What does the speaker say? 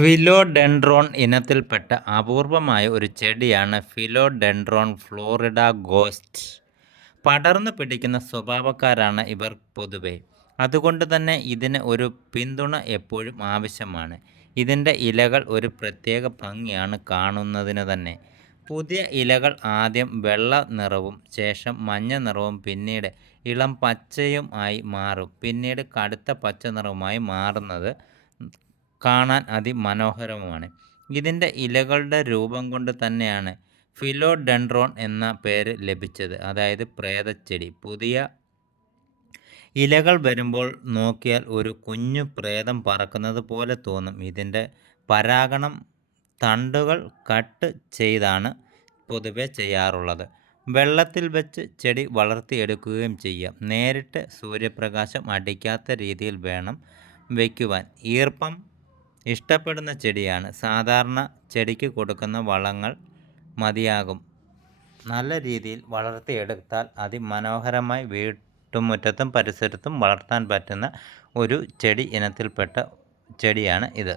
Philodendron ഇനത്തിൽപ്പെട്ട അപൂർവമായ ഒരു ചെടിയാണ് ഫിലോഡെൻഡ്രോൺ ഫ്ലോറിഡ ഗോസ്റ്റ്. പടർന്നു പിടിക്കുന്ന സ്വഭാവക്കാരാണ് ഇവർ പൊതുവെ. അതുകൊണ്ട് തന്നെ ഇതിന് ഒരു പിന്തുണ എപ്പോഴും ആവശ്യമാണ്. ഇതിൻ്റെ ഇലകൾ ഒരു പ്രത്യേക ഭംഗിയാണ് കാണുന്നതിന് തന്നെ. പുതിയ ഇലകൾ ആദ്യം വെള്ള നിറവും ശേഷം മഞ്ഞ നിറവും പിന്നീട് ഇളം പച്ചയും ആയി മാറും. പിന്നീട് കടുത്ത പച്ച നിറവുമായി മാറുന്നത് കാണാൻ അതിമനോഹരവുമാണ്. ഇതിൻ്റെ ഇലകളുടെ രൂപം കൊണ്ട് തന്നെയാണ് ഫിലോഡെൻഡ്രോൺ എന്ന പേര് ലഭിച്ചത്, അതായത് പ്രേതച്ചെടി. പുതിയ ഇലകൾ വരുമ്പോൾ നോക്കിയാൽ ഒരു കുഞ്ഞു പ്രേതം പറക്കുന്നത് പോലെ തോന്നും. ഇതിൻ്റെ പരാഗണം തണ്ടുകൾ കട്ട് ചെയ്താണ് പൊതുവെ ചെയ്യാറുള്ളത്. വെള്ളത്തിൽ വെച്ച് ചെടി വളർത്തിയെടുക്കുകയും ചെയ്യാം. നേരിട്ട് സൂര്യപ്രകാശം അടിക്കാത്ത രീതിയിൽ വേണം വയ്ക്കുവാൻ. ഈർപ്പം ഇഷ്ടപ്പെടുന്ന ചെടിയാണ്. സാധാരണ ചെടിക്ക് കൊടുക്കുന്ന വളങ്ങൾ മതിയാകും. നല്ല രീതിയിൽ വളർത്തിയെടുത്താൽ അതിമനോഹരമായി വീട്ടുമുറ്റത്തും പരിസരത്തും വളർത്താൻ പറ്റുന്ന ഒരു ചെടി ഇനത്തിൽപ്പെട്ട ചെടിയാണ് ഇത്.